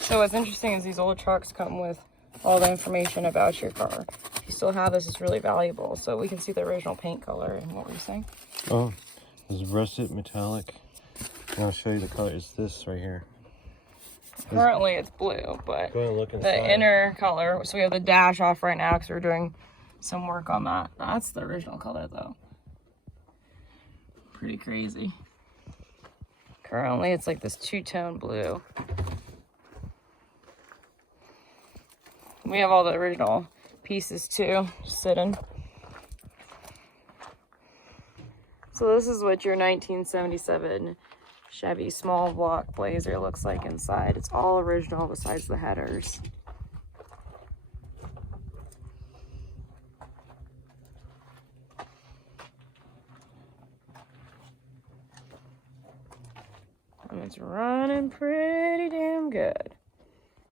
So what's interesting is these old trucks come with all the information about your car. If you still have this, it's really valuable. So we can see the original paint color. And what were you saying? Oh, this is russet metallic. And I'll show you the color. It's this right here. Currently it's blue, but Go ahead and look inside. the inner color, so we have the dash off right now because we're doing some work on that. That's the original color though. Pretty crazy. Currently it's like this two-tone blue. We have all the original pieces too, sitting. So this is what your 1977 Chevy small block Blazer looks like inside. It's all original besides the headers. And it's running pretty damn good.